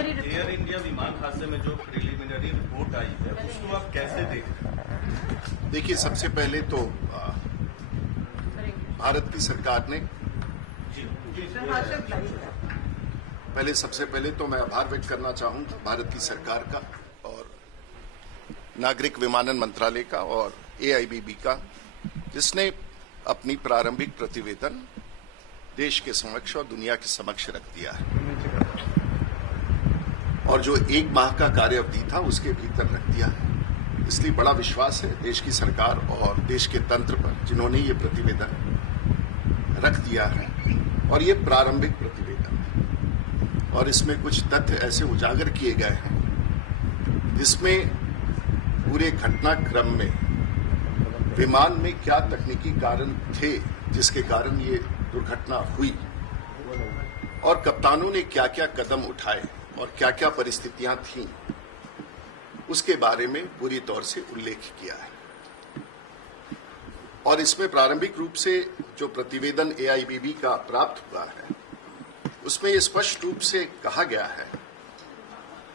Air India विमान हादसे में जो प्रिलिमिनरी रिपोर्ट आई है उसको आप कैसे देख रहे हैं? देखिए, सबसे पहले तो भारत की सरकार ने सबसे पहले तो मैं आभार व्यक्त करना चाहूंगा भारत की सरकार का और नागरिक विमानन मंत्रालय का और AIBB का, जिसने अपनी प्रारंभिक प्रतिवेदन देश के समक्ष और दुनिया के समक्ष रख दिया है और जो 1 माह का कार्य अवधि था उसके भीतर रख दिया है। इसलिए बड़ा विश्वास है देश की सरकार और देश के तंत्र पर, जिन्होंने ये प्रतिवेदन रख दिया है। और ये प्रारंभिक प्रतिवेदन है और इसमें कुछ तथ्य ऐसे उजागर किए गए हैं जिसमें पूरे घटनाक्रम में विमान में क्या तकनीकी कारण थे जिसके कारण ये दुर्घटना हुई और कप्तानों ने क्या क्या कदम उठाए और क्या क्या परिस्थितियां थीं, उसके बारे में पूरी तौर से उल्लेख किया है। और इसमें प्रारंभिक रूप से जो प्रतिवेदन AIBB का प्राप्त हुआ है उसमें ये स्पष्ट रूप से कहा गया है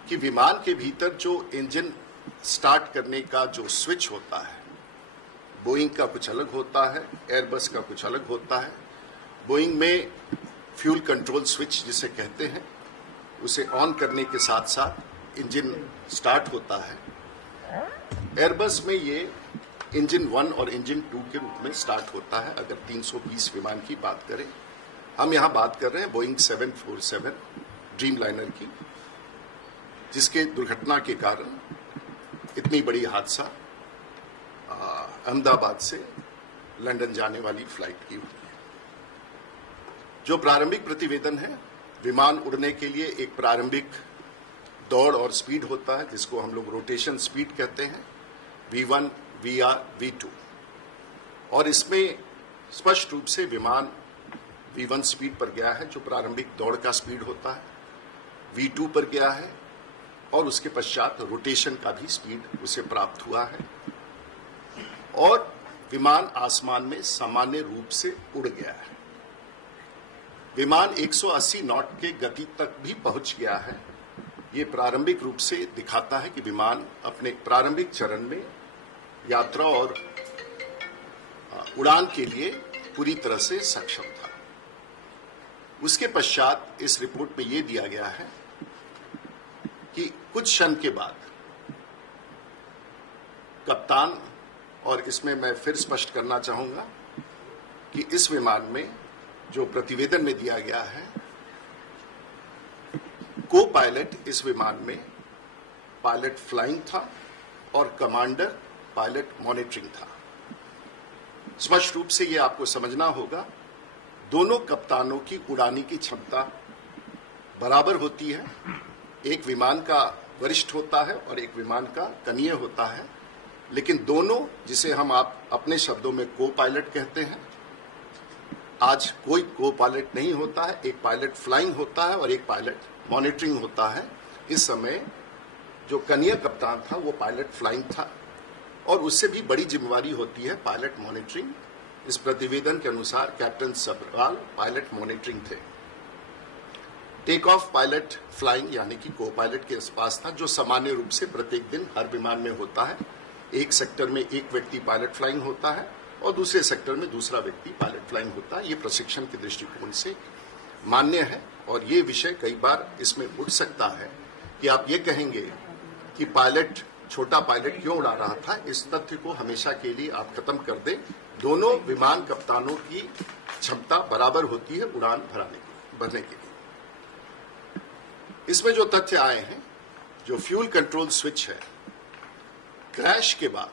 कि विमान के भीतर जो इंजन स्टार्ट करने का जो स्विच होता है, बोइंग का कुछ अलग होता है, एयरबस का कुछ अलग होता है। बोइंग में फ्यूल कंट्रोल स्विच जिसे कहते हैं, उसे ऑन करने के साथ साथ इंजन स्टार्ट होता है। एयरबस में ये इंजन 1 और इंजन 2 के रूप में स्टार्ट होता है। अगर 320 विमान की बात करें, हम यहां बात कर रहे हैं बोइंग 747 ड्रीम लाइनर की, जिसके दुर्घटना के कारण इतनी बड़ी हादसा अहमदाबाद से लंदन जाने वाली फ्लाइट की हुई है। जो प्रारंभिक प्रतिवेदन है, विमान उड़ने के लिए एक प्रारंभिक दौड़ और स्पीड होता है जिसको हम लोग रोटेशन स्पीड कहते हैं, V1, VR, V2। और इसमें स्पष्ट रूप से विमान V1 स्पीड पर गया है जो प्रारंभिक दौड़ का स्पीड होता है, V2 पर गया है और उसके पश्चात रोटेशन का भी स्पीड उसे प्राप्त हुआ है और विमान आसमान में सामान्य रूप से उड़ गया है। विमान 180 नॉट के गति तक भी पहुंच गया है। ये प्रारंभिक रूप से दिखाता है कि विमान अपने प्रारंभिक चरण में यात्रा और उड़ान के लिए पूरी तरह से सक्षम था। उसके पश्चात इस रिपोर्ट में यह दिया गया है कि कुछ क्षण के बाद कप्तान, और इसमें मैं फिर स्पष्ट करना चाहूंगा कि इस विमान में जो प्रतिवेदन में दिया गया है, को पायलट इस विमान में पायलट फ्लाइंग था और कमांडर पायलट मॉनिटरिंग था। स्पष्ट रूप से यह आपको समझना होगा, दोनों कप्तानों की उड़ाने की क्षमता बराबर होती है। एक विमान का वरिष्ठ होता है और एक विमान का कनीय होता है, लेकिन दोनों, जिसे हम आप अपने शब्दों में को पायलट कहते हैं, आज कोई को पायलट नहीं होता है। एक पायलट फ्लाइंग होता है और एक पायलट मॉनिटरिंग होता है। इस समय जो कनीय कप्तान था वो पायलट फ्लाइंग था और उससे भी बड़ी जिम्मेवारी होती है पायलट मॉनिटरिंग। इस प्रतिवेदन के अनुसार कैप्टन सब्रवाल पायलट मॉनिटरिंग थे। टेक ऑफ पायलट फ्लाइंग यानी कि को पायलट के पास था, जो सामान्य रूप से प्रत्येक दिन हर विमान में होता है। एक सेक्टर में एक व्यक्ति पायलट फ्लाइंग होता है और दूसरे सेक्टर में दूसरा व्यक्ति पायलट फ्लाइंग होता है। ये प्रशिक्षण के दृष्टिकोण से मान्य है और ये विषय कई बार इसमें उठ सकता है कि आप ये कहेंगे कि पायलट, छोटा पायलट क्यों उड़ा रहा था। इस तथ्य को हमेशा के लिए आप खत्म कर दें। दोनों विमान कप्तानों की क्षमता बराबर होती है उड़ान भरने के लिए। इसमें जो तथ्य आए हैं, जो फ्यूल कंट्रोल स्विच है, क्रैश के बाद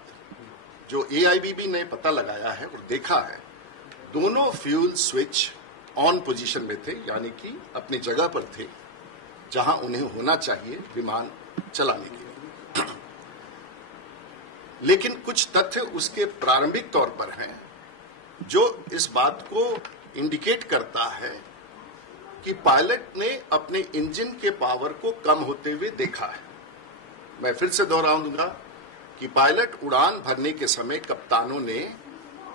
जो AIBB ने पता लगाया है और देखा है, दोनों फ्यूल स्विच ऑन पोजीशन में थे, यानी कि अपनी जगह पर थे जहां उन्हें होना चाहिए विमान चलाने के लिए। लेकिन कुछ तथ्य उसके प्रारंभिक तौर पर हैं जो इस बात को इंडिकेट करता है कि पायलट ने अपने इंजन के पावर को कम होते हुए देखा है। मैं फिर से दोहराऊंगा कि पायलट उड़ान भरने के समय कप्तानों ने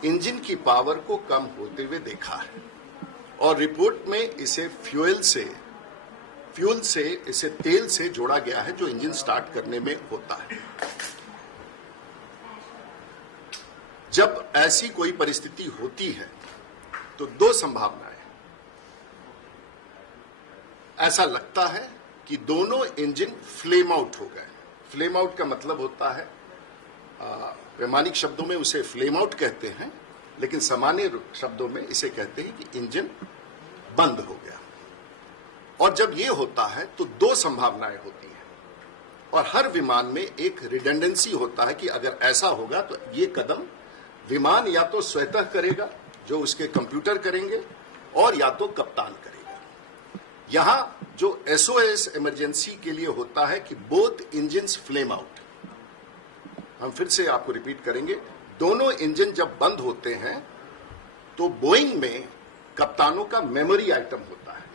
इंजन की पावर को कम होते हुए देखा है और रिपोर्ट में इसे फ्यूल से, इसे तेल से जोड़ा गया है जो इंजन स्टार्ट करने में होता है। जब ऐसी कोई परिस्थिति होती है तो दो संभावनाएं, ऐसा लगता है कि दोनों इंजन फ्लेम आउट हो गए। फ्लेम आउट का मतलब होता है, वैमानिक शब्दों में उसे फ्लेम आउट कहते हैं, लेकिन सामान्य शब्दों में इसे कहते हैं कि इंजन बंद हो गया। और जब यह होता है तो दो संभावनाएं होती हैं, और हर विमान में एक रिडंडेंसी होता है कि अगर ऐसा होगा तो ये कदम विमान या तो स्वतः करेगा, जो उसके कंप्यूटर करेंगे, और या तो कप्तान करेगा। यहां जो SOS इमरजेंसी के लिए होता है कि बोथ इंजन्स फ्लेम आउट। हम फिर से आपको रिपीट करेंगे, दोनों इंजन जब बंद होते हैं तो बोइंग में कप्तानों का मेमोरी आइटम होता है,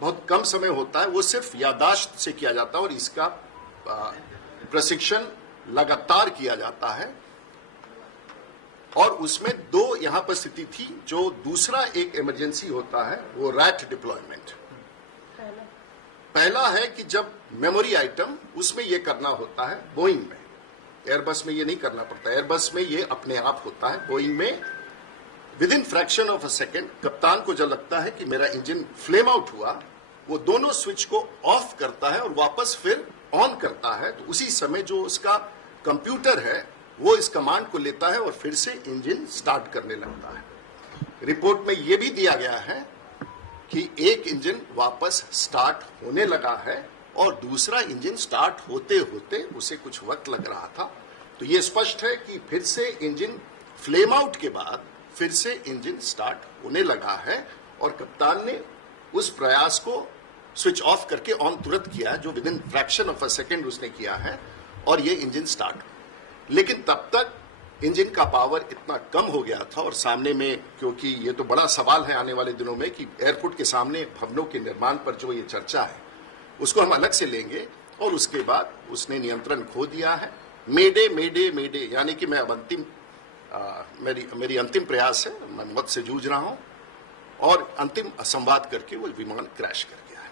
बहुत कम समय होता है, वो सिर्फ याददाश्त से किया जाता है और इसका प्रशिक्षण लगातार किया जाता है। और उसमें दो यहां पर स्थिति थी। जो दूसरा एक इमरजेंसी होता है वो रैट डिप्लॉयमेंट। पहला है कि जब मेमोरी आइटम, उसमें यह करना होता है बोइंग में, एयरबस में ये नहीं करना पड़ता। एयरबस में ये अपने आप होता है। बोइंग में with in fraction of a second कप्तान को जब लगता है कि मेरा इंजन फ्लेम आउट हुआ, वो दोनों स्विच को ऑफ करता है और वापस फिर ऑन करता है। तो उसी समय जो उसका कंप्यूटर है वो इस कमांड को लेता है और फिर से इंजन स्टार्ट करने लगता है। रिपोर्ट में यह भी दिया गया है कि एक इंजन वापस स्टार्ट होने लगा है और दूसरा इंजन स्टार्ट होते होते उसे कुछ वक्त लग रहा था। तो यह स्पष्ट है कि फिर से इंजन फ्लेम आउट के बाद फिर से इंजन स्टार्ट होने लगा है, और कप्तान ने उस प्रयास को स्विच ऑफ करके ऑन तुरंत किया है, जो with in fraction of a second उसने किया है, और ये इंजन स्टार्ट। लेकिन तब तक इंजन का पावर इतना कम हो गया था, और सामने में, क्योंकि ये तो बड़ा सवाल है आने वाले दिनों में कि एयरपोर्ट के सामने भवनों के निर्माण पर जो ये चर्चा है उसको हम अलग से लेंगे, और उसके बाद उसने नियंत्रण खो दिया है। मेडे मेडे मेडे, यानी कि मैं अब मेरी अंतिम प्रयास है, मैं मौत से जूझ रहा हूं, और अंतिम संवाद करके वो विमान क्रैश कर गया है।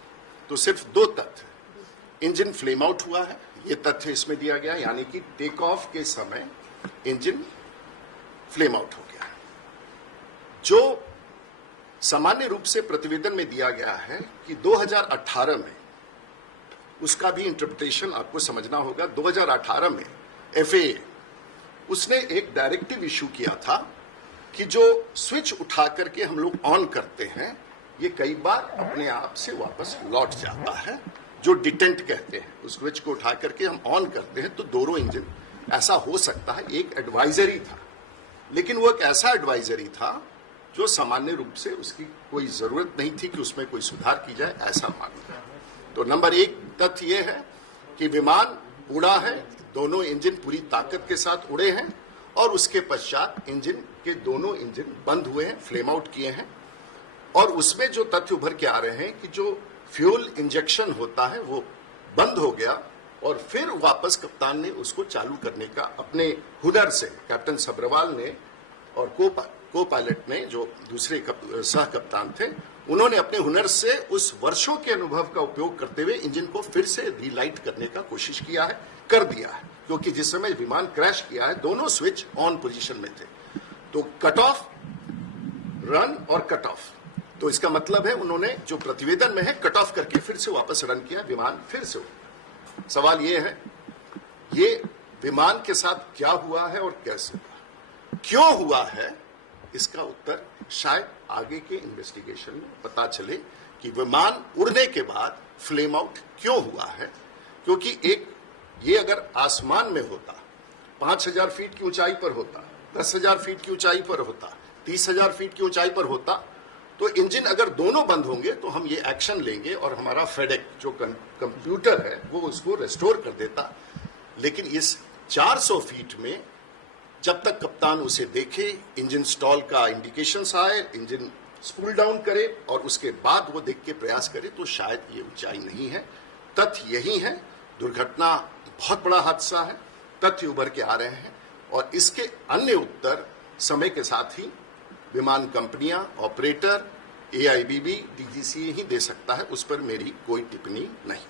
तो सिर्फ दो तथ्य, इंजन फ्लेम आउट हुआ है, ये तथ्य इसमें दिया गया, यानी कि टेक ऑफ के समय इंजन फ्लेम आउट हो गया। जो सामान्य रूप से प्रतिवेदन में दिया गया है कि 2018 में, उसका भी इंटरप्रिटेशन आपको समझना होगा। 2018 में FAA उसने एक डायरेक्टिव इशू किया था कि जो स्विच उठा करके हम लोग ऑन करते हैं, ये कई बार अपने आप से वापस लौट जाता है, जो डिटेंट कहते हैं। उस स्विच को उठा करके हम ऑन करते हैं तो दोनों इंजन, ऐसा हो सकता है। एक एडवाइजरी था, लेकिन वो एक ऐसा एडवाइजरी था जो सामान्य रूप से उसकी कोई जरूरत नहीं थी कि उसमें कोई सुधार की जाए, ऐसा मानता। तो नंबर एक तथ्य यह है कि विमान उड़ा है, दोनों इंजन पूरी ताकत के साथ उड़े हैं, और उसके पश्चात इंजन के दोनों इंजन बंद हुए हैं, फ्लेम आउट किए हैं। और उसमें जो तथ्य उभर के आ रहे हैं कि जो फ्यूल इंजेक्शन होता है वो बंद हो गया, और फिर वापस कप्तान ने उसको चालू करने का अपने हुनर से, कैप्टन सब्रवाल ने और को पायलट ने, जो दूसरे सह कप्तान थे, उन्होंने अपने हुनर से उस वर्षों के अनुभव का उपयोग करते हुए इंजन को फिर से रीलाइट करने का कोशिश किया है, कर दिया है। क्योंकि जिस समय विमान क्रैश किया है दोनों स्विच ऑन पोजीशन में थे। तो कट ऑफ, रन और कट ऑफ, तो इसका मतलब है उन्होंने जो प्रतिवेदन में है कट ऑफ करके फिर से वापस रन किया, विमान फिर से उड़ा। सवाल ये है, ये विमान के साथ क्या हुआ है और कैसे हुआ, क्यों हुआ है, इसका उत्तर शायद आगे के इन्वेस्टिगेशन में पता चले कि विमान उड़ने के बाद फ्लेम आउट क्यों हुआ है। क्योंकि एक ये अगर आसमान में होता, 5000 फीट की ऊंचाई पर होता, 10,000 फीट की ऊंचाई पर होता, 30,000 फीट की ऊंचाई पर होता, तो इंजन अगर दोनों बंद होंगे तो हम ये एक्शन लेंगे और हमारा फेडेक जो कंप्यूटर है वो उसको रेस्टोर कर देता। लेकिन इस 400 फीट में जब तक कप्तान उसे देखे, इंजन स्टॉल का इंडिकेशंस आए, इंजन स्पूल डाउन करे और उसके बाद वो देख के प्रयास करे, तो शायद ये ऊंचाई नहीं है। तथ्य यही है, दुर्घटना बहुत बड़ा हादसा है, तथ्य उभर के आ रहे हैं, और इसके अन्य उत्तर समय के साथ ही विमान कंपनियां, ऑपरेटर AIBB DGCA ही दे सकता है, उस पर मेरी कोई टिप्पणी नहीं।